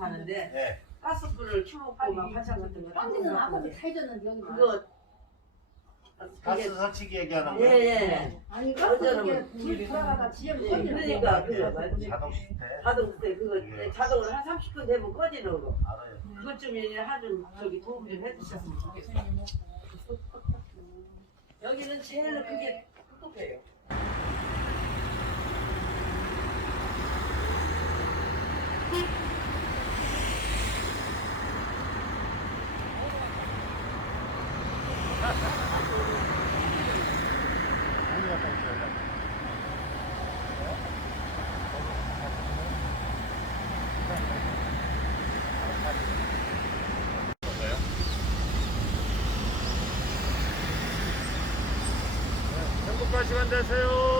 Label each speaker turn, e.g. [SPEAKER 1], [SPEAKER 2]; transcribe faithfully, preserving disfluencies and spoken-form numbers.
[SPEAKER 1] 타는데
[SPEAKER 2] 네.
[SPEAKER 1] 가스불을 켜놓고 막 반찬 같은 거
[SPEAKER 3] 여기는 아까도
[SPEAKER 1] 탔는데
[SPEAKER 3] 다 해줬는데 여기
[SPEAKER 1] 그거
[SPEAKER 2] 가스
[SPEAKER 1] 그게
[SPEAKER 2] 설치기 얘기하는 거예요?
[SPEAKER 1] 예예
[SPEAKER 3] 아니
[SPEAKER 1] 어제는
[SPEAKER 3] 가스 불 돌아가다 지연
[SPEAKER 1] 예,
[SPEAKER 3] 꺼지는
[SPEAKER 1] 그러니까
[SPEAKER 3] 거.
[SPEAKER 1] 그거
[SPEAKER 2] 자동 시스템.
[SPEAKER 1] 자동 때 그거
[SPEAKER 2] 예.
[SPEAKER 1] 자동으로 한 삼십 분 되면 꺼지는 거
[SPEAKER 2] 알아요.
[SPEAKER 1] 그것 좀 이제 하좀 저기 도움 좀 해주셨으면 좋겠어. 여기는 제일 그게 급급해요.
[SPEAKER 2] 행복한 시간 되세요.